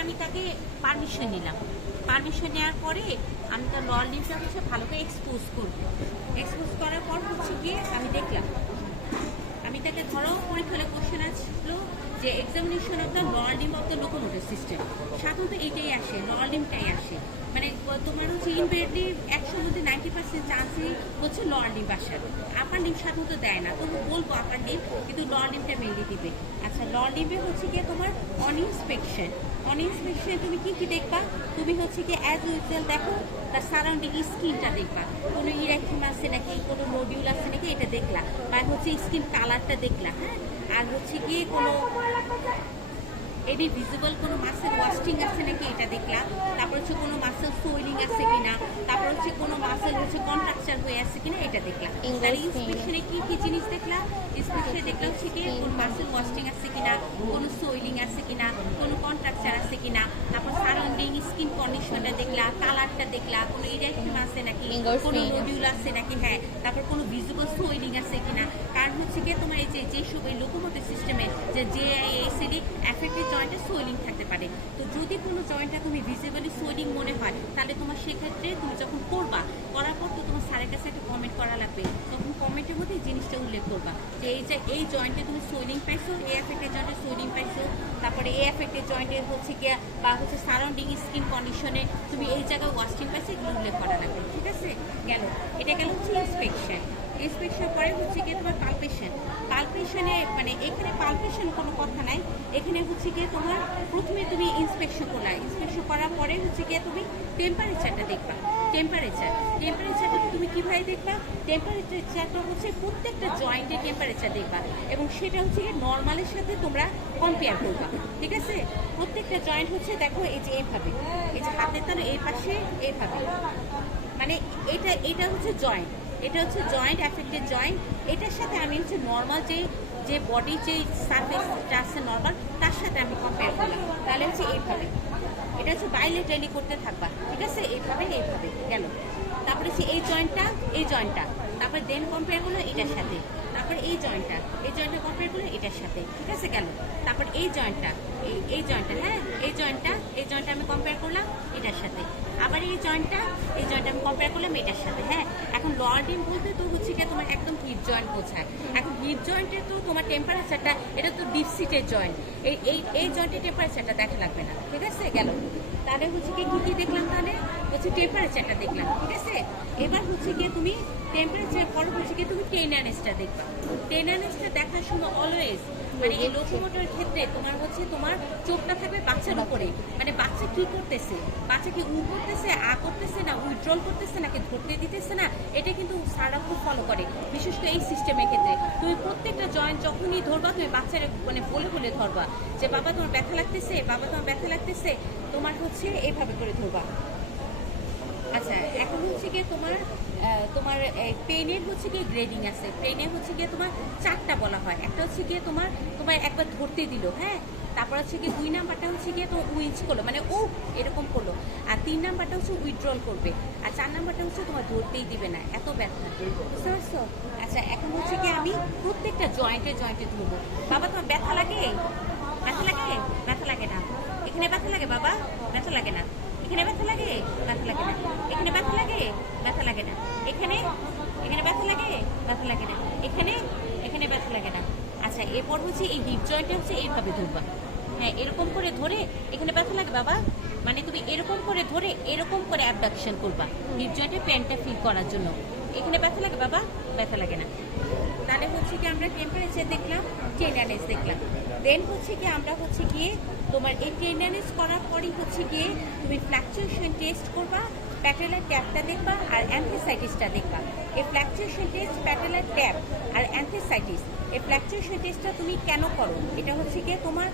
আমি তাকে পারমিশন নিলাম। পারমিশন নেওয়ার পরে আমি তার লল লিভটা হচ্ছে ভালো করে এক্সপোজ করবো। এক্সপোজ করার পর হচ্ছে গিয়ে আমি দেখলাম, আমি তাকে ধরো পরীক্ষায় কোশ্চেন আসলো যে এক্সামিনেশন অফ দ্য লল limb of the locomotor system, সাধারণত এইটাই আসে, লল লিম্বটাই আসে। মানে তোমার হচ্ছে ইনভেরিয়েটলি 100 মধ্যে 90% চান্সই হচ্ছে লল লিম্ব আসার। আপার লিম্ব সাধারণত দেয় না, তবু বলবো আপার লিম্ব, কিন্তু লল লিম্বটা মেনলি দিবে। আচ্ছা, লল লিম্বে হচ্ছে গিয়ে তোমার অন ইন্সপেকশন তুমি কি দেখবা? তুমি হচ্ছে কি অ্যাজ ইউজুয়াল দেখো তার সারাউন্ডিং স্কিনটা দেখবা, কোনো ইরেকশন আছে নাকি, কোনো নোডিউল আছে নাকি, এটা দেখলা, বা হচ্ছে স্কিন কালারটা দেখলা। হ্যাঁ, আর হচ্ছে গিয়ে কোনো এডি ভিজিবল কোনো মাসেল ওয়াস্টিং আছে নাকি, এটা দেখলা। তারপর হচ্ছে কোনো মাসেল সোয়েলিং আছে কিনা, তারপর হচ্ছে কোনো মাসেল হচ্ছে কন্ট্রাকচার হয়ে আছে কিনা, এটা দেখলা। ইন্সপেকশনে কি কি জিনিস দেখলা? ইন্সপেকশনে দেখলা হচ্ছে কি কোনো মাসেল ওয়াস্টিং আছে কিনা, কোনো সোয়েলিং আছে কিনা, কোনো কন্ট্রাকচার আছে কিনা, তারপর সারাউন্ডিং স্কিন কন্ডিশনটা দেখলা, কালারটা দেখলা, কোনো ইরেকশন আছে নাকি, কোনো নোডিউল আছে নাকি, হ্যাঁ, তারপর কোনো ভিজিবল সোয়েলিং আছে কিনা। কারণ হচ্ছে কি তোমার এই যে সব এই লোকোমোটিভ সিস্টেমে যে জেআইএসিডি অ্যাফেক্টেড জয়েন্টে সোয়েলিং থাকতে পারে। তো যদি কোনো জয়েন্টটা তুমি ভিজিবলি সোয়েলিং মনে হয়, তাহলে তোমার সেক্ষেত্রে তুমি যখন করবা, করার পর তো তোমার স্যারের কাছে একটা কমেন্ট করা লাগবে, তখন কমেন্টের মধ্যে এই জিনিসটা উল্লেখ করবা যে এই জয়েন্টে তুমি সোয়েলিং পাইছো, এই অ্যাফেক্টেড জয়েন্টে সোয়েলিং পাইছো, তারপরে এই অ্যাফেক্টেড জয়েন্টে হচ্ছে গিয়ে বা হচ্ছে সারাউন্ডিং স্কিন কন্ডিশনে তুমি এই জায়গায় ওয়াস্টিং পাইছো, এগুলো উল্লেখ করা লাগবে। ঠিক আছে, গেল। এটা গেল হচ্ছে ইন্সপেকশন। ইন্সপেকশন পরে হচ্ছে গিয়ে তোমার পালপেশনে মানে এখানে পালপেশন কোনো কথা নাই, এখানে হচ্ছে গিয়ে তোমার প্রথমে তুমি ইন্সপেকশন করলা, ইন্সপেকশন করার পরে হচ্ছে গিয়ে তুমি টেম্পারেচারটা দেখবা। টেম্পারেচারটা তুমি কীভাবে দেখবা? টেম্পারেচারটা হচ্ছে প্রত্যেকটা জয়েন্টের টেম্পারেচার দেখবা, এবং সেটা হচ্ছে গিয়ে নর্মালের সাথে তোমরা কম্পেয়ার করবা। ঠিক আছে, প্রত্যেকটা জয়েন্ট হচ্ছে দেখো এই যে এইভাবে, এই যে হাতের তার এই পাশে এইভাবে, মানে এটা হচ্ছে জয়েন্ট, এটা হচ্ছে জয়েন্ট অ্যাফেক্টেড জয়েন্ট। এটার সাথে আমি হচ্ছে নর্মাল যে বডির যে সার্ফেসটা আছে নর্মাল, তার সাথে আমি কম্পেয়ার করলাম, তাহলে হচ্ছে এইভাবে। এটা হচ্ছে বাইলেটারালি করতে থাকবা। ঠিক আছে, এইভাবে গেল। তারপরে হচ্ছে এই জয়েন্টটা, তারপরে দেন কম্পেয়ার করলো এটার সাথে, তারপরে এই জয়েন্টটা কম্পেয়ার করলো এটার সাথে। ঠিক আছে, গেল। তারপর এই জয়েন্টটা, হ্যাঁ, এই জয়েন্টটা আমি কম্পেয়ার করলাম এটার সাথে, আবার এই জয়েন্টটা আমি কম্পেয়ার করলাম এটার সাথে। হ্যাঁ, এখন লোয়ার লিম্ব বলতে তো হচ্ছে কি তোমার একদম হিপ জয়েন্ট বোঝায়। এখন হিপ জয়েন্টে তো তোমার টেম্পারেচারটা, এটা তো ডিপ সিটের জয়েন্ট, এই জয়েন্টের টেম্পারেচারটা দেখা লাগবে না। ঠিক আছে, গেল। তাহলে হচ্ছে কি দেখলাম? তাহলে হচ্ছে টেম্পারেচারটা দেখলাম। ঠিক আছে, এবার হচ্ছে গিয়ে তুমি টেম্পারেচার পর হচ্ছে গিয়ে তুমি টেন্ডারনেসটা দেখবা। টেন্ডারনেসটা দেখার সময় অলওয়েজ মানে এই লোকোমোটরের ক্ষেত্রে তোমার হচ্ছে তোমার চোখটা থাকবে বাচ্চার উপরে, মানে বাচ্চা কি করতেছে, বাচ্চা কি করতেছে, করতেছে না, উইথড্রল করতেছে নাকি ধরতে দিতেছে না, এটা কিন্তু স্যাররা খুব ফলো করে, বিশেষ করে এই সিস্টেমের ক্ষেত্রে। তুমি প্রত্যেকটা জয়েন্ট যখনই ধরবা, তুমি বাচ্চার মানে বলে ধরবা যে বাবা তোমার ব্যথা লাগতেছে, তোমার হচ্ছে এইভাবে করে ধরবা। আচ্ছা, এখন হচ্ছে গিয়ে তোমার পেনের হচ্ছে গিয়ে গ্রেডিং আছে। পেনের হচ্ছে গিয়ে তোমার 4টা বলা হয়। একটা হচ্ছে গিয়ে তোমার একবার ধরতে দিল, হ্যাঁ, তারপর হচ্ছে গিয়ে 2 নাম্বারটা হচ্ছে গিয়ে তোমার উইচ করলো, মানে ও এরকম করলো, আর 3 নাম্বারটা হচ্ছে উইথড্রল করবে, আর 4 নাম্বারটা হচ্ছে তোমার ধরতেই দিবে না, এত ব্যথা। বুঝতে পারছো? আচ্ছা, এখন হচ্ছে গিয়ে আমি প্রত্যেকটা জয়েন্টে ধরবো। বাবা তোমার ব্যথা লাগে না, এখানে ব্যথা লাগে বাবা, ব্যথা লাগে না, এখানে ব্যথা লাগে না, এখানে ব্যথা লাগে না, এখানে ব্যথা লাগে না, এখানে ব্যথা লাগে না। আচ্ছা, এরপর হচ্ছে এই হিপ জয়েন্টে হচ্ছে এইভাবে ধরবা। হ্যাঁ, এরকম করে ধরে এখানে ব্যথা লাগে বাবা, মানে তুমি এরকম করে ধরে এরকম করে অ্যাবডাকশন করবা হিপ জয়েন্টে পেনটা ফিল করার জন্য। এখানে ব্যথা লাগে বাবা, ব্যথা লাগে না। তাহলে হচ্ছে কি আমরা টেম্পারেচার দেখলাম, টেন্ডারনেস দেখলাম। দেন হচ্ছে কি আমরা হচ্ছে গিয়ে তোমার এই টেন্ডারনেস করার পরই হচ্ছে গিয়ে তুমি ফ্ল্যাকচুয়েশন টেস্ট করবা, প্যাটেলার ট্যাপটা দেখবা আর অ্যান্থেসাইটিসটা দেখবা। এই ফ্ল্যাকচুয়েশন টেস্ট, প্যাটেলার ট্যাপ আর অ্যান্থেসাইটিস, এই ফ্ল্যাকচুয়েশন টেস্টটা তুমি কেন করো? এটা হচ্ছে গিয়ে তোমার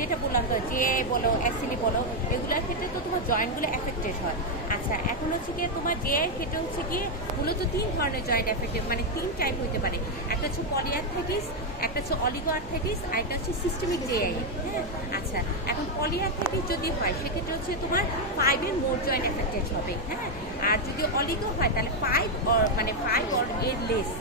যেটা বললাম তো, জেআই বলো, অ্যাসিলি বলো, এগুলোর ক্ষেত্রে তো তোমার জয়েন্টগুলো অ্যাফেক্টেড হয়। আচ্ছা, এখন হচ্ছে গিয়ে তোমার জেআই ক্ষেত্রে হচ্ছে গিয়ে মূলত 3 ধরনের জয়েন্ট অ্যাফেক্টেড, মানে 3 টাইপ হতে পারে। একটা হচ্ছে পলিআর্থ্রাইটিস, একটা হচ্ছে অলিগোআর্থ্রাইটিস, আর একটা হচ্ছে সিস্টেমিক জেআই। হ্যাঁ, আচ্ছা, এখন পলিআর্থ্রাইটিস যদি হয় সেক্ষেত্রে হচ্ছে তোমার 5 মোর জয়েন্ট অ্যাফেক্টেড হবে। হ্যাঁ, আর যদি অলিগো হয় তাহলে 5 or এর লেস।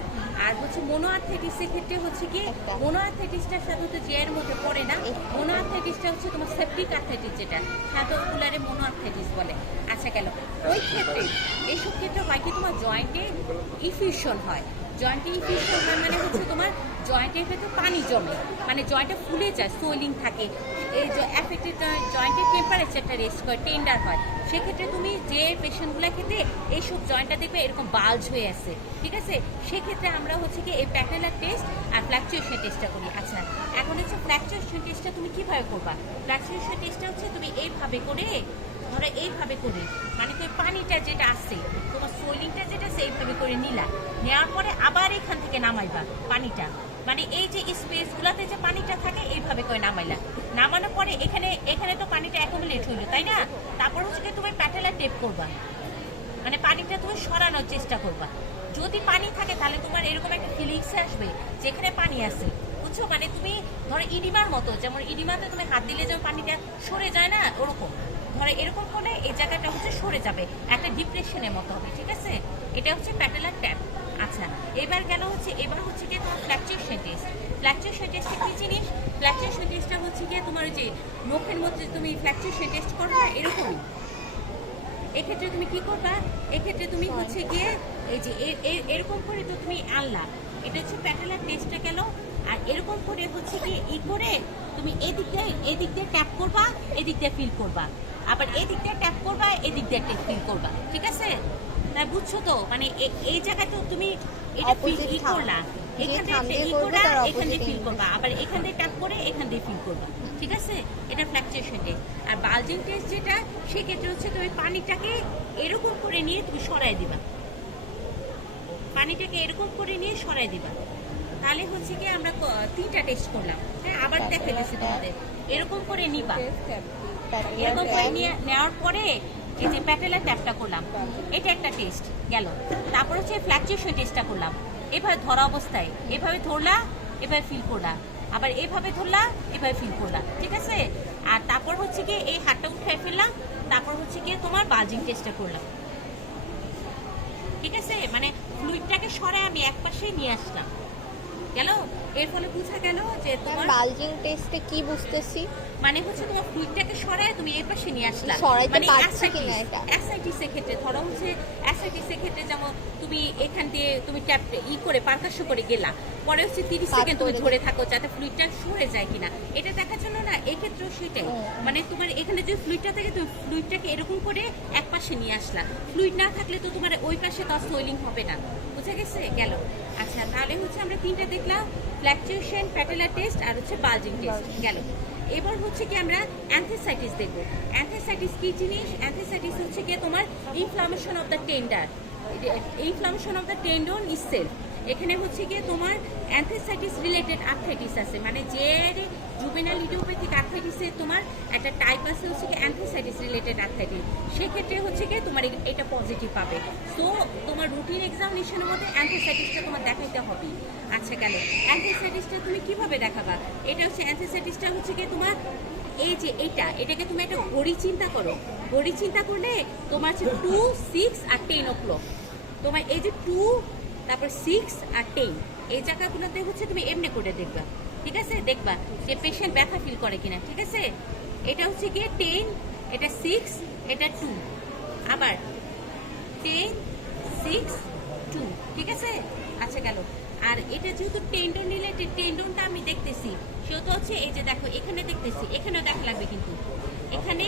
আর হচ্ছে মোনোআর্থ্রাইটিসের ক্ষেত্রে হচ্ছে কি মোনোআর্থ্রাইটিসটার সাথে তো জেআইয়ের মধ্যে পড়ে না, মোনোআর্থ্রাইটিস আর্থ্রাইটিসটা হচ্ছে তোমার সেপ্টিক আর্থ্রাইটিস, যেটা সাধারণত ওকুলারে মোনো আর্থ্রাইটিস বলে। আচ্ছা গেল, ওই ক্ষেত্রে এইসব ক্ষেত্রে হয় কি তোমার জয়েন্টে ইফিউশন হয়। জয়েন্টে ইনফেকশন হয় মানে হচ্ছে তোমার জয়েন্টের ভেতর পানি জমে, মানে জয়েন্টে ফুলে যায়, সোয়েলিং থাকে, এই অ্যাফেক্টেড জয়েন্টের টেম্পারেচারটা রেস্ট করে, টেন্ডার হয়। সেক্ষেত্রে তুমি যে পেশেন্টগুলোর ক্ষেত্রে এইসব জয়েন্টটা দেখবে এরকম বাল্জ হয়ে আছে, ঠিক আছে, সেক্ষেত্রে আমরা হচ্ছে কি এই প্যাটেলার টেস্ট আর ফ্ল্যাকচুয়েশন টেস্টটা করি। আচ্ছা এখন হচ্ছে ফ্ল্যাকচুয়েশন টেস্টটা তুমি কীভাবে করবা? ফ্ল্যাকচুয়েশন টেস্টটা হচ্ছে তুমি এইভাবে করে, ধরো এইভাবে করে, মানে তুমি পানিটা যেটা আসছে, তোমার সোয়েলিংটা যেটা আছে এইভাবে করে নিলা, নেওয়ার পরে আবার এখান থেকে নামাইবা পানিটা, মানে এই যে স্পেসগুলোতে যে পানিটা থাকে এইভাবে করে নামাইলা। নামানোর পরে এখানে এখানে তো পানিটা অ্যাকুমুলেট হইলো, তাই না? তারপর হচ্ছে কি তুমি প্যাটেলার টেপ করবা, মানে পানিটা তুমি সরানোর চেষ্টা করবা। যদি পানি থাকে তাহলে তোমার এরকম একটা ফিলিংস আসবে যেখানে পানি আছে, বুঝছো? মানে তুমি ধরো ইডিমার মতো, যেমন ইডিমাতে তুমি হাত দিলে যেমন পানিটা সরে যায় না, ওরকম ধরো এরকম করলে এই জায়গাটা হচ্ছে সরে যাবে, একটা ডিপ্রেশনের মতো হবে, ঠিক আছে? এটা হচ্ছে প্যাটেলার ট্যাপ। আচ্ছা এবার গেল হচ্ছে, এবার হচ্ছে কি তোমার ফ্ল্যাকচুয়েশন টেস্ট। ফ্ল্যাকচুয়েশন টেস্টে কি জিনিস? ফ্ল্যাকচুয়েশন টেস্টটা হচ্ছে কি তোমার যে নখের মধ্যে তুমি ফ্ল্যাকচুয়েশন টেস্ট করো না, এরকমই। এক্ষেত্রে তুমি কি করবা? এক্ষেত্রে তুমি হচ্ছে গিয়ে এই যে এরকম করে তো তুমি আনলা, এটা হচ্ছে প্যাটেলার টেস্টটা গেল। আর এরকম করে হচ্ছে কি করে তুমি এদিক দিয়ে ট্যাপ করবা, এদিক দিয়ে ফিল করবা, আবার এদিক দিয়ে ট্যাপ করবা, এদিক দিয়ে ফিল করবা, ঠিক আছে? তাই বুঝছো তো? মানে এই জায়গায় তো তুমি এটা ফিল করলা, এখান থেকে করলা, এখান দিয়ে ফিল করবা, আবার এখান দিয়ে ট্যাপ করে এখান দিয়ে ফিল করবা, ঠিক আছে? এটা ফ্ল্যাকচুয়েশন টেস্ট। আর বালজিং টেস্ট যেটা, সেক্ষেত্রে হচ্ছে তুমি পানিটাকে এরকম করে নিয়ে তুমি সরাই দিবা, পানিটাকে এরকম করে নিয়ে সরাই দিবা। তাহলে হচ্ছে কি আমরা 3টা টেস্ট করলাম। হ্যাঁ আবার দেখে দিচ্ছি তোমাদের, এরকম করে নিবা, এরকম করে নেওয়ার পরে এই যে প্যাটেলার ট্যাপটা করলাম, এটা একটা টেস্ট গেল। তারপর হচ্ছে ফ্ল্যাকচুয়েশন টেস্টটা করলাম, এভাবে ধরা অবস্থায় এভাবে ধরলা, এভাবে ফিল করলা, আবার এভাবে ধরলা, এভাবে ফিল করলা, ঠিক আছে? আর তারপর হচ্ছে কি এই হাতটা উঠাই ফেললাম, তারপর হচ্ছে কি তোমার বালজিং টেস্টটা করলাম, ঠিক আছে? মানে ফ্লুইডটাকে সরাই আমি একপাশে নিয়ে আসলাম, গেল। এর ফলে বোঝা গেল যে তোমার বালজিং টেস্টে কি বুঝতেছি, মানে হচ্ছে তোমার ফ্লুইডটাকে সরায় তুমি এই পাশে নিয়ে আসলা, সরাইতে মানে পারছি কিনা এটা। অ্যাসাইটিসের ক্ষেত্রে ধরো হচ্ছে অ্যাসাইটিসের ক্ষেত্রে যেমন তুমি এখান দিয়ে তুমি ট্যাপ করে পারকাশ করে গেলা, পরে হচ্ছে 30 সেকেন্ড তুমি ধরে থাকো যাতে ফ্লুইডটা সরে যায় কিনা, এটা দেখার জন্য না। এক্ষেত্রেও সেটাই, মানে তোমার এখানে যে ফ্লুইডটা থাকে তুমি ফ্লুইডটাকে এরকম করে এক পাশে নিয়ে আসলা, ফ্লুইড না থাকলে তো তোমার ওই পাশে তো সোয়েলিং হবে না, বুঝা গেছে? গেল। আচ্ছা তাহলে হচ্ছে আমরা 3টা দেখলাম, ফ্ল্যাকচুয়েশন, প্যাটেলার টেস্ট আর হচ্ছে বালজিং টেস্ট গেল। এবার হচ্ছে কি আমরা অ্যানথেসাইটিস দেখব। অ্যানথেসাইটিস কি জিনিস? অ্যানথেসাইটিস হচ্ছে কি তোমার inflammation of the tender, inflammation of the tendon itself. এখানে হচ্ছে কি তোমার অ্যানথেসাইটিস রিলেটেড আর্থ্রাইটিস আছে, মানে যে জুভেনাইল ইডিওপ্যাথিক আর্থ্রাইটিসের তোমার একটা টাইপ আছে হচ্ছে কি অ্যানথেসাইটিস রিলেটেড আর্থ্রাইটিস, সেক্ষেত্রে হচ্ছে কি তোমার এটা পজিটিভ পাবে। সো তোমার রুটিন এক্সামিনেশনের মধ্যে অ্যানথেসাইটিসটা তোমার দেখাইতে হবে। আচ্ছা গেল, অ্যানথেসাইটিসটা তুমি কিভাবে দেখাবা? এটা হচ্ছে অ্যানথেসাইটিসটা হচ্ছে কি তোমার এই যে এটাকে তুমি একটা ঘড়ি চিন্তা করো, ঘড়ি চিন্তা করলে তোমার হচ্ছে 2, 6 আর 10 o'clock, তোমার এই যে 2 তারপর 6 আর 10 এই জায়গাগুলোতে হচ্ছে তুমি এমনি করে দেখবা, ঠিক আছে? দেখবা যে পেশেন্ট ব্যথা ফিল করে কিনা, ঠিক আছে? এটা হচ্ছে গিয়ে 10, এটা 6, এটা 2, আবার 10, 6, 2, ঠিক আছে? আচ্ছা গেল। আর এটা যেহেতু টেন্ডন রিলেটেড, টেন্ডনটা আমি দেখতেছি, সেহেতু হচ্ছে এই যে দেখো এখানে দেখতেছি, এখানেও দেখা লাগবে কিন্তু এখানে,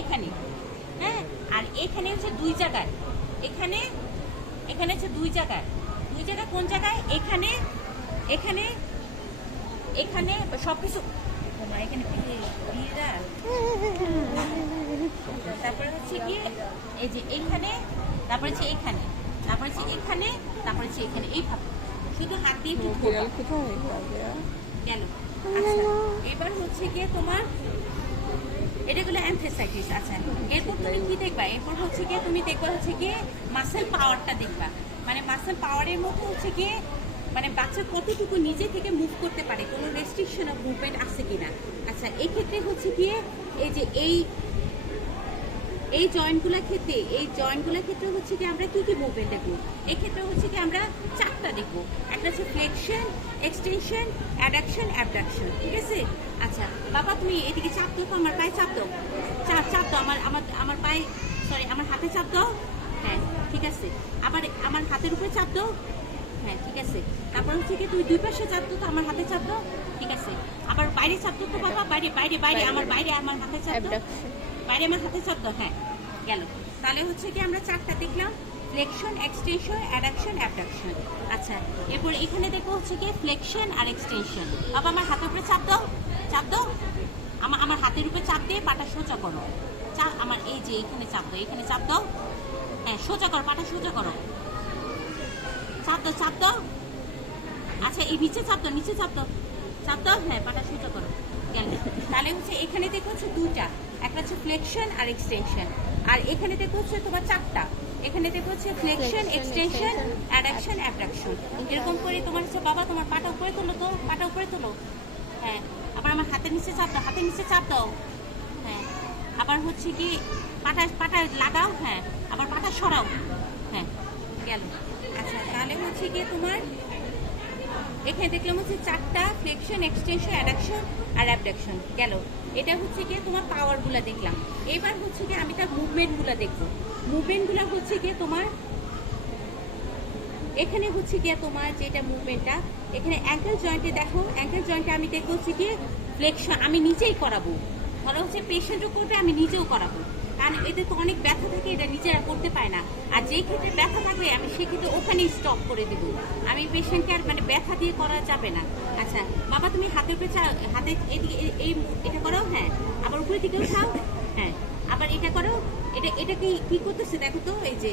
এখানে, হ্যাঁ, আর এখানে হচ্ছে 2 জায়গায়, এখানে এখানে হচ্ছে 2 জায়গায়, 2 জায়গা কোন জায়গায়? এখানে, এখানে, এখানে সবকিছু এখানে তারপরে হচ্ছে কি এই যে এখানে, তারপরে হচ্ছে এখানে, তারপরে হচ্ছে এখানে, তারপরে হচ্ছে এখানে, এইভাবে শুধু হাত দিয়ে গেল। আচ্ছা এবার হচ্ছে গিয়ে তোমার এটাগুলো অ্যানথেসাইটিস। আচ্ছা এরপর তুমি কি দেখবা? এরপর হচ্ছে গিয়ে তুমি দেখবা হচ্ছে গিয়ে মাসেল পাওয়ারটা দেখবা, মানে মাসেল পাওয়ারের মধ্যে হচ্ছে গিয়ে মানে বাচ্চা কতটুকু নিজে থেকে মুভ করতে পারে, কোনো রেস্ট্রিকশন অফ মুভমেন্ট আছে কিনা। আচ্ছা এই ক্ষেত্রে হচ্ছে গিয়ে এই যে এই জয়েন্টগুলোর ক্ষেত্রে হচ্ছে কি আমরা কি কি মুভমেন্ট দেখবো? এক্ষেত্রে হচ্ছে কি আমরা 4টা দেখবো, একটা হচ্ছে ফ্লেকশন, এক্সটেনশন, অ্যাডাকশন, অ্যাবডাকশন, ঠিক আছে? আচ্ছা বাবা তুমি এদিকে চাপ দাও তো, আমার পায়ে চাপ দাও, চাপ দাও, আমার আমার আমার পায়ে, সরি আমার হাতে চাপ দাও। হ্যাঁ ঠিক আছে, আবার আমার হাতের উপরে চাপ দাও। হ্যাঁ ঠিক আছে, তারপর হচ্ছে কি তুমি দুই পাশে চাপ দাও তো, আমার হাতে চাপ দাও। ঠিক আছে, আবার বাইরে চাপ দাও তো বাবা, বাইরে বাইরে বাইরে আমার বাইরে আমার হাতে চাপ দাও, বাইরে আমার হাতে চাপ দাও। হ্যাঁ গেল। তাহলে হচ্ছে কি আমরা চারটা দেখলাম, ফ্লেকশন, এক্সটেনশন, অ্যাডাকশন, অ্যাবডাকশন। আচ্ছা, এরপর এখানে দেখো হচ্ছে কি ফ্লেকশন আর এক্সটেনশন। বাবা আমার হাতের উপরে চাপ দাও, চাপ দাও, আমার হাতের উপরে চাপ দিয়ে পাটা সোজা করো। আমার এই যে এখানে চাপ দাও, এখানে চাপ দাও। হ্যাঁ সোজা করো, পাটা সোজা করো, চাপ দাও, চাপ দাও। আচ্ছা এই নিচে চাপ দাও, নিচে চাপ দাও, চাপ দাও। হ্যাঁ পাটা সোজা করো, গেল। তাহলে হচ্ছে এখানে দেখো হচ্ছে দুইটা, একটা হচ্ছে ফ্লেকশন আর এক্সটেনশন। আর এখানে দেখো হচ্ছে তোমার চারটা, এখানে দেখো হচ্ছে ফ্লেকশন, এক্সটেনশন, অ্যাডাকশন, অ্যাবডাকশন। এরকম করে তোমার হচ্ছে বাবা তোমার পাটা উপরে তোলো তো, পাটা উপরে তোলো। হ্যাঁ আবার আমার হাতের নিচে চাপ দাও, হাতের নিচে চাপ দাও। হ্যাঁ আবার হচ্ছে কি পাটা পাটা লাগাও। হ্যাঁ আবার পাটা সরাও। হ্যাঁ গেল। আচ্ছা তাহলে হচ্ছে কি তোমার এখানে দেখলাম হচ্ছে চারটা, ফ্লেকশন, এক্সটেনশন, অ্যাডাকশন আর অ্যাবডাকশন। গেল। এটা হচ্ছে গিয়ে তোমার পাওয়ারগুলো দেখলাম। এবার হচ্ছে গিয়ে আমি তার মুভমেন্টগুলো দেখবো। মুভমেন্টগুলো হচ্ছে গিয়ে তোমার এখানে হচ্ছে গিয়ে তোমার যেটা মুভমেন্টটা, এখানে অ্যাঙ্কেল জয়েন্টে দেখো, অ্যাঙ্কেল জয়েন্টে আমি দেখবো হচ্ছে গিয়ে ফ্লেকশন আমি নিজেই করাবো। ধরো হচ্ছে পেশেন্টও করবে, আমি নিজেও করাবো, কারণ এদের তো অনেক ব্যথা থাকে, এটা নিজেরা করতে পায় না। আর যেই ক্ষেত্রে ব্যথা থাকবে আমি সেক্ষেত্রে ওখানেই স্টপ করে দেবো। আমি পেশেন্টকে আর মানে ব্যথা দিয়ে করা যাবে না। আচ্ছা বাবা তুমি হাতের উপরে হাতে এদিকে এই এটা করো। হ্যাঁ আবার উপরের দিকে উঠাও। হ্যাঁ আবার এটা করো। এটা কি করতেছে দেখো তো, এই যে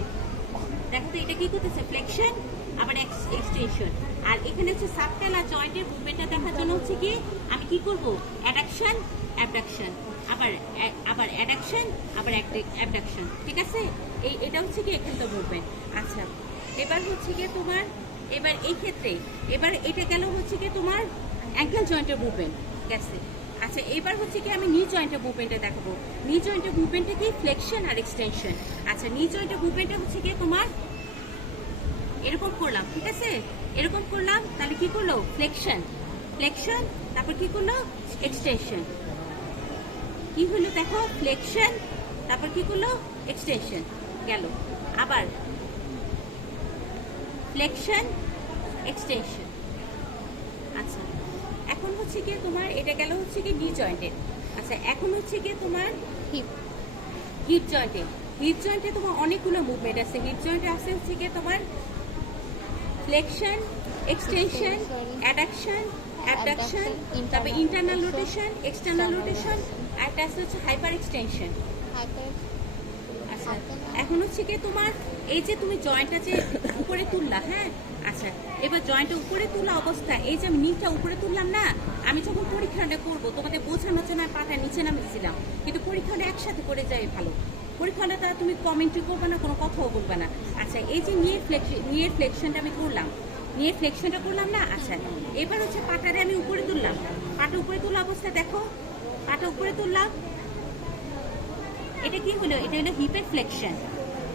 দেখো তো এটা কি করতেছে, ফ্লেকশন আবার এক্সটেনশন। আর এখানে হচ্ছে সাবটেল আর জয়েন্টের মুভমেন্টটা দেখার জন্য হচ্ছে কি আমি কি করব, অ্যাডাকশন, অ্যাবডাকশন, আবার অ্যাডাকশন, আবার অ্যাবডাকশন। ঠিক আছে, এটা হচ্ছে কি এখানকার মুভমেন্ট। আচ্ছা এবার হচ্ছে কি তোমার এবার এই ক্ষেত্রে এবার এটা গেল হচ্ছে কি তোমার অ্যাঙ্কেল জয়েন্টের মুভমেন্ট গেছে। আচ্ছা এবার হচ্ছে কি আমি নি জয়েন্টের মুভমেন্টটা দেখাবো। নি জয়েন্টের মুভমেন্টটা কি ফ্লেকশন আর এক্সটেনশন। আচ্ছা নি জয়েন্টের মুভমেন্টটা হচ্ছে কি তোমার এরকম করলাম, ঠিক আছে, এরকম করলাম, তাহলে কি করলো ফ্লেকশন, ফ্লেকশন, তারপর কি করলো এক্সটেনশন। কি হলো দেখো, ফ্লেকশন, তারপর কি করলো এক্সটেনশন। গেল। আবার ফ্লেকশন, এক্সটেনশন। আচ্ছা এখন হচ্ছে কি তোমার এটা গেল হচ্ছে কি নি জয়েন্টের। আচ্ছা এখন হচ্ছে কি তোমার হিপ জয়েন্টে। হিপ জয়েন্টে তোমার অনেকগুলো মুভমেন্ট আছে। হিপ জয়েন্টে আছে হচ্ছে কি তোমার ফ্লেকশন, এক্সটেনশন, অ্যাডাকশন, অ্যাবডাকশন, তারপর ইন্টারনাল রোটেশন, এক্সটার্নাল রোটেশন, আর একটা আছে হচ্ছে হাইপার এক্সটেনশন। আচ্ছা এখন হচ্ছে কি তোমার এই যে তুমি জয়েন্টটা যে উপরে তুললা, হ্যাঁ আচ্ছা এবার জয়েন্টটা উপরে তোলা অবস্থা, এই যে আমি নিচটা উপরে তুললাম না, আমি যখন পরীক্ষাটা করবো তোমাদের বোঝানোর জন্য পাটা নিচে নামিয়েছিলাম, কিন্তু পরীক্ষাটা একসাথে করে যাই ভালো। পরীক্ষাটা তারা তুমি কমেন্ট্রি করবে না, কোনো কথাও বলবে না। আচ্ছা এই যে নিয়ের ফ্লেকশনটা আমি করলাম, নিয়ে ফ্লেকশনটা করলাম না। আচ্ছা এবার হচ্ছে পাটারে আমি উপরে তুললাম, পাটা উপরে তোলা অবস্থা দেখো, পাটা উপরে তুললাম, এটা কি হলো, এটা হলো হিপের ফ্লেকশন,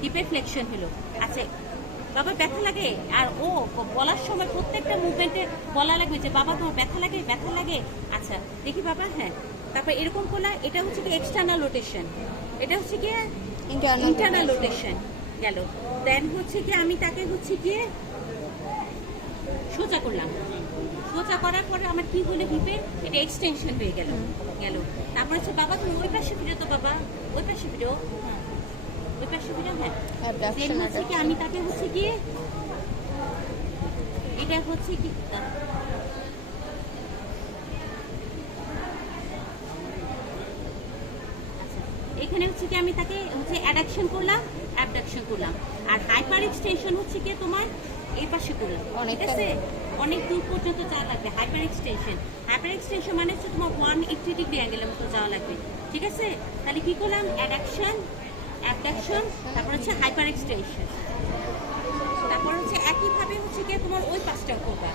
হিপের ফ্লেকশন হলো। আচ্ছা বাবা ব্যথা লাগে, আর ও বলার সময় প্রত্যেকটা মুভমেন্টে বলা লাগবে যে বাবা তোমার ব্যথা লাগে, ব্যথা লাগে। আচ্ছা দেখি বাবা, হ্যাঁ তারপর এরকম করলা, এটা হচ্ছে কি এক্সটার্নাল রোটেশন, এটা হচ্ছে কি ইন্টারনাল রোটেশন। গেল। দেন হচ্ছে কি আমি তাকে হচ্ছে গিয়ে সোজা করলাম, সোজা করার পরে আমার কি হলো হিপের, এটা এক্সটেনশন হয়ে গেল। গেল। তারপর হচ্ছে বাবা তুমি ওই পাশে ফিরে তো, বাবা ওই পাশে ফিরো, হ্যাঁ ওই পাশে ফিরো। হ্যাঁ দেন হচ্ছে কি আমি তাকে হচ্ছে গিয়ে এটা হচ্ছে কি এখানে হচ্ছে কি আমি তাকে হচ্ছে অ্যাডাকশন করলাম, অ্যাবডাকশন করলাম। আর হাইপার এক্সটেনশন হচ্ছে কি তোমার এই পাশে করলাম, ঠিক আছে, অনেক দূর পর্যন্ত যাওয়া লাগবে। হাইপার এক্সটেনশন, হাইপার এক্সটেনশন মানে হচ্ছে তোমার 180 ডিগ্রি অ্যাঙ্গেলের মতো যাওয়া লাগবে, ঠিক আছে। তাহলে কি করলাম, অ্যাডাকশন, অ্যাবডাকশন, তারপর হচ্ছে হাইপার এক্সটেনশন। তারপর হচ্ছে একইভাবে হচ্ছে গিয়ে তোমার ওই পাশটাও করবা,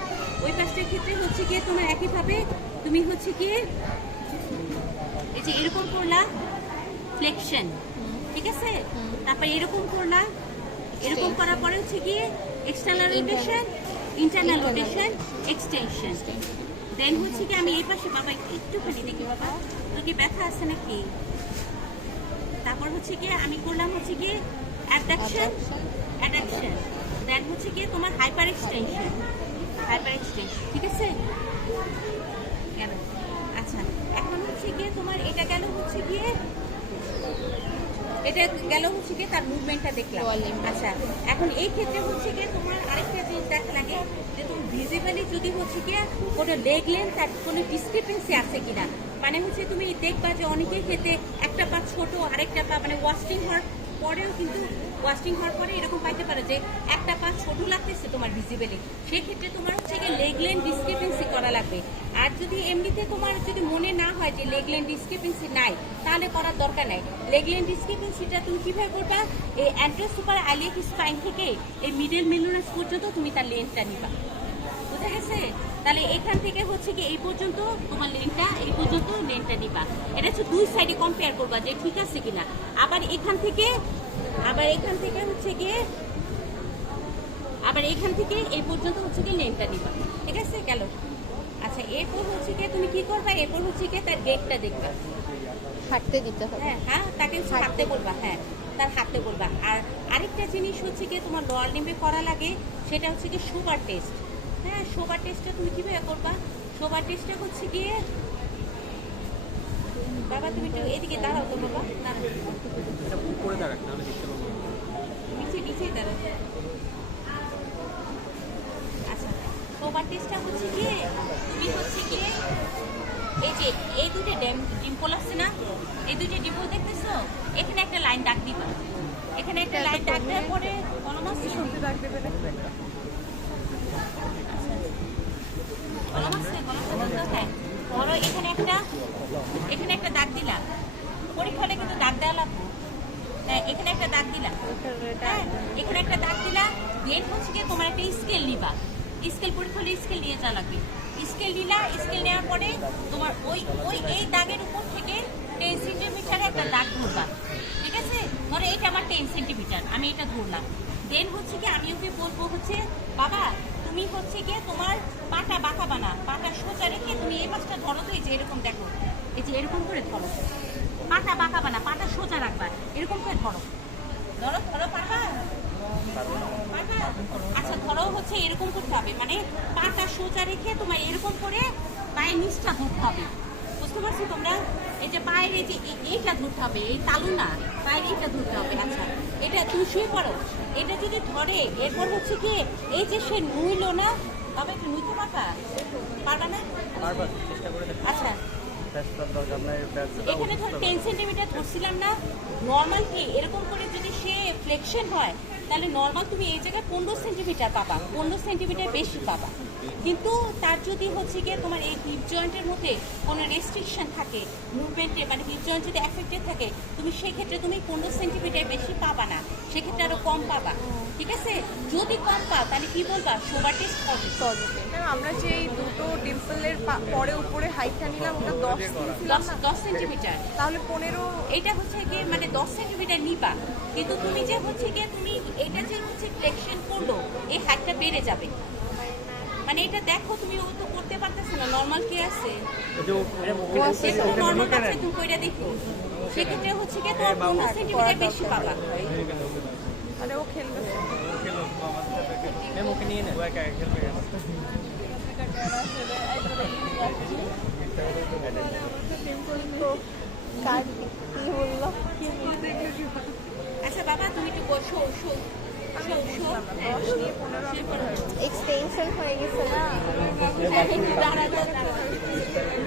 ওই পাশটার ক্ষেত্রে হচ্ছে গিয়ে তোমার একইভাবে তুমি হচ্ছে গিয়ে এই যে এরকম করলা ফ্লেকশন, ঠিক আছে, তারপর এরকম করলা, এরকম করার পরে হচ্ছে গিয়ে external rotation, internal rotation, extension. Then হচ্ছে কি আমি এই পাশে বাবা একটুখানি দেখি বাবা তোর কি ব্যথা আছে নাকি? তারপর হচ্ছে কি আমি করলাম হচ্ছে কি অ্যাডাকশন দেন হচ্ছে কি তোমার হাইপার এক্সটেনশন ঠিক আছে? গেল। আচ্ছা এখন হচ্ছে গিয়ে তোমার এটা গেল হচ্ছে গিয়ে তার মুভমেন্টটা দেখলাম। আচ্ছা এখন এই ক্ষেত্রে হচ্ছে গিয়ে তোমার আরেকটা জিনিস দেখা লাগে যে তুমি ভিজিবলি যদি হচ্ছে গিয়ে কোনো লেগ লেন্থ আর কোনো ডিসক্রিপেন্সি আছে কিনা, মানে হচ্ছে তুমি দেখবা যে অনেকের ক্ষেত্রে একটা পা ছোট আরেকটা পা মানে ওয়াশিং হওয়ার পরে এরকম পাইতে পারো যে একটা পা ছোট লাগতেছে তোমার ভিজিবলি, সেক্ষেত্রে তোমার হচ্ছে গিয়ে লেগ লেন্থ ডিসক্রিপেন্সি করা লাগবে। আর যদি এমনিতে তোমার যদি মনে না হয় যে লেগ লেন্থ ডিসক্রিপেন্সি নাই তাহলে করার দরকার নাই। লেগ লেন্থ ডিসক্রিপেন্সিটা তুমি কিভাবে করবা, এই অ্যান্টেরো সুপার আইলিয়াক স্পাইন থেকে এই মিডল মেলুনাস পর্যন্ত তুমি তার লেন্থটা নিবা, বুঝা গেছে? তাহলে এখান থেকে হচ্ছে কি এই পর্যন্ত তোমার লেনটা এই পর্যন্ত লেনটা নিবা। এটা হচ্ছে দুই সাইডে কম্পেয়ার করবা যে ঠিক আছে কিনা। আবার এখান থেকে হচ্ছে গিয়ে এই পর্যন্ত হচ্ছে গিয়ে লেনটা নিবা, ঠিক আছে? গেল। আচ্ছা এরপর হচ্ছে গিয়ে তুমি কি করবা, এরপর হচ্ছে গিয়ে তার গেটটা দেখবা, হাঁটতে দিতে হবে। হ্যাঁ তাকে হাঁটতে বলবা, তার হাঁটতে বলবা। আর আরেকটা জিনিস হচ্ছে গিয়ে তোমার লোয়ার লিম্বে করা লাগে, সেটা হচ্ছে গিয়ে শোবার টেস্ট। হ্যাঁ শোবার টেস্টটা তুমি কিভাবে করবা, শোবার টেস্টটা হচ্ছে গিয়ে বাবা তুমি একটু এদিকে দাঁড়াও তো বাবা, নিচে দাঁড়াও। আচ্ছা শোবার টেস্টটা হচ্ছে গিয়ে তুমি হচ্ছে গিয়ে এই যে এই দুটো ডিম্পল আছে না, এই দুটো ডিম্পল দেখতেছো, এখানে একটা লাইন দাগ দিবা, এখানে একটা লাইন দাগ দেওয়ার পরে অলমোস্ট শুনতে দাগ দেবে না। ধরো এখানে একটা দাগ দিলাম, পরীক্ষা হলে কিন্তু দাগ দেওয়া লাগবে। হ্যাঁ এখানে একটা দাগ দিলাম, এখানে একটা দাগ দিলাম। দেন হচ্ছে গিয়ে তোমার একটা স্কেল নিবা, স্কেল পরীক্ষা হলে স্কেল নিয়ে যা লাগবে। স্কেল নিলা, স্কেল নেওয়ার পরে তোমার ওই এই দাগের উপর থেকে 10 সেন্টিমিটার একটা দাগ ধরবা, ঠিক আছে? ধরো এইটা আমার 10 সেন্টিমিটার, আমি এটা ধরলাম। দেন হচ্ছে কি আমি ওকে বলবো হচ্ছে বাবা তুমি হচ্ছে গিয়ে তোমার পাটা বাঁকা বানা, পাটা সোজা রেখে তুমি এই পাশটা ধরো তো, এই যে এরকম দেখো, এই যে এরকম করে ধরো, পাটা বাঁকা বানা, পাটা সোজা রাখবা, এরকম করে ধরো পারবা? আচ্ছা ধরো হচ্ছে এরকম করতে হবে, মানে পাটা সোজা রেখে তোমার এরকম করে পায়ের নিচটা ধরতে হবে, বুঝতে পারছো তোমরা? এই যে পায়ের এই যে এইটা ধরতে হবে, এই তালু না, পায়ের এইটা ধরতে হবে। আচ্ছা এটা তুমি শুয়ে পড়ো, এটা যদি ধরে এরপর হচ্ছে কি এই যে সে নুইলো না, তবে একটু নুইতে পারবা না? আচ্ছা এখানে ধর 10 সেন্টিমিটার ধরছিলাম না, নর্মাল কি এরকম করে যদি সে ফ্লেকশন হয় তাহলে নর্মাল তুমি এই জায়গায় 15 সেন্টিমিটার পাবা, 15 সেন্টিমিটার বেশি পাবা। কিন্তু তার যদি হচ্ছে গিয়ে তোমার এই হিপ জয়েন্টের মধ্যে কোনো রেস্ট্রিকশন থাকে মুভমেন্টে, মানে হিপ জয়েন্ট যদি অ্যাফেক্টেড থাকে, তুমি সেক্ষেত্রে তুমি 15 সেন্টিমিটার বেশি পাবা না, সেক্ষেত্রে আরও কম পাবা, ঠিক আছে? যদি কম পাও তাহলে কি বলবা, শোবার টেস্ট পজিটিভ। আমরা যে এই দুটো ডিম্পলের পরে উপরে হাইটটা নিলাম ওটা 10 সেন্টিমিটার, তাহলে 15 এটা হচ্ছে গিয়ে মানে 10 সেন্টিমিটার নিবা। কিন্তু তুমি যে হচ্ছে গিয়ে তুমি এটা যে হচ্ছে ফ্লেকশন করলো এই হাইটটা বেড়ে যাবে, মানে এটা দেখো তুমি ও তো করতে পারতেছে না, নর্মাল কি আছে নর্মাল আছে তুমি কইরা দেখো, সেক্ষেত্রে হচ্ছে গিয়ে তোমার 15 সেন্টিমিটার বেশি পাবা। আরে ও খেলবে ওকে নিয়ে নে আচ্ছা বাবা তুমি একটু বসো, এক্সটেনশন হয়ে গেছে না,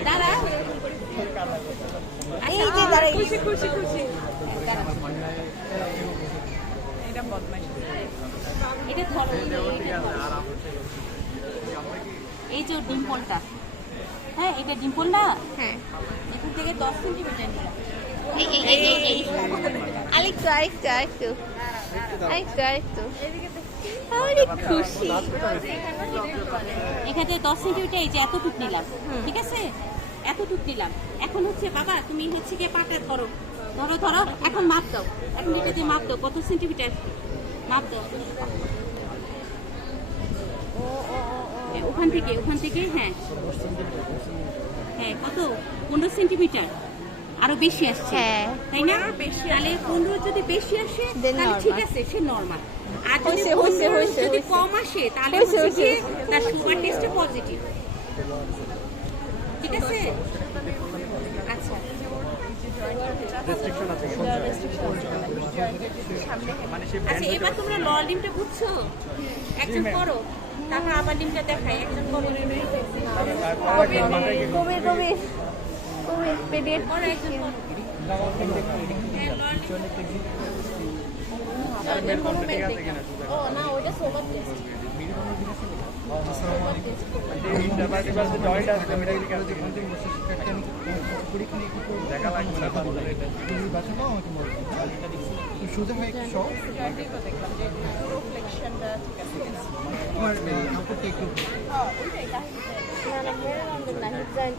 দাঁড়া এই যে দাঁড়াই খুশি এটা বদমাইশ। এটা ধরো, এই যে ডিম্পলটা, হ্যাঁ এটা ডিম্পল না, হ্যাঁ এখান থেকে 10 সেন্টিমিটার নিলাম। আরেকটু অনেক খুশি। এখান থেকে 10 সেন্টিমিটার এই যে এতটুক নিলাম, ঠিক আছে? এতটুক নিলাম। এখন হচ্ছে বাবা তুমি হচ্ছে গিয়ে পাটা ধরো, এখন মাপ দাও, এখন এটা দিয়ে মাপ দাও কত সেন্টিমিটার, মাপ দাও। হ্যাঁ, ওখান থেকে হ্যাঁ হ্যাঁ কত 15 সেন্টিমিটার আরো বেশি আসছে হ্যাঁ। তাই না তাহলে 15 যদি বেশি আসে Then তাহলে ঠিক normal. আছে সে নরমাল আর যদি হইছে, 15 হইছে, যদি হইছে। কম আসে তাহলে হইছে, হচ্ছে হইছে, কি তার সুগার টেস্টে পজিটিভ ঠিক আছে আচ্ছা আচ্ছা এবার তোমরা ল ডিমটা বুঝছো একজন করো তারপর আবার ডিমটা দেখাই একজন করো কবির পেডিয়াট করো একজন করো হ্যাঁ ল ডিম ও না ওইটা সোমার টেস্ট সোজা হয়ে একটু সব আমার কাপড়টা একটু না না হেয়ার রাউন্ড না হিপ জয়েন্ট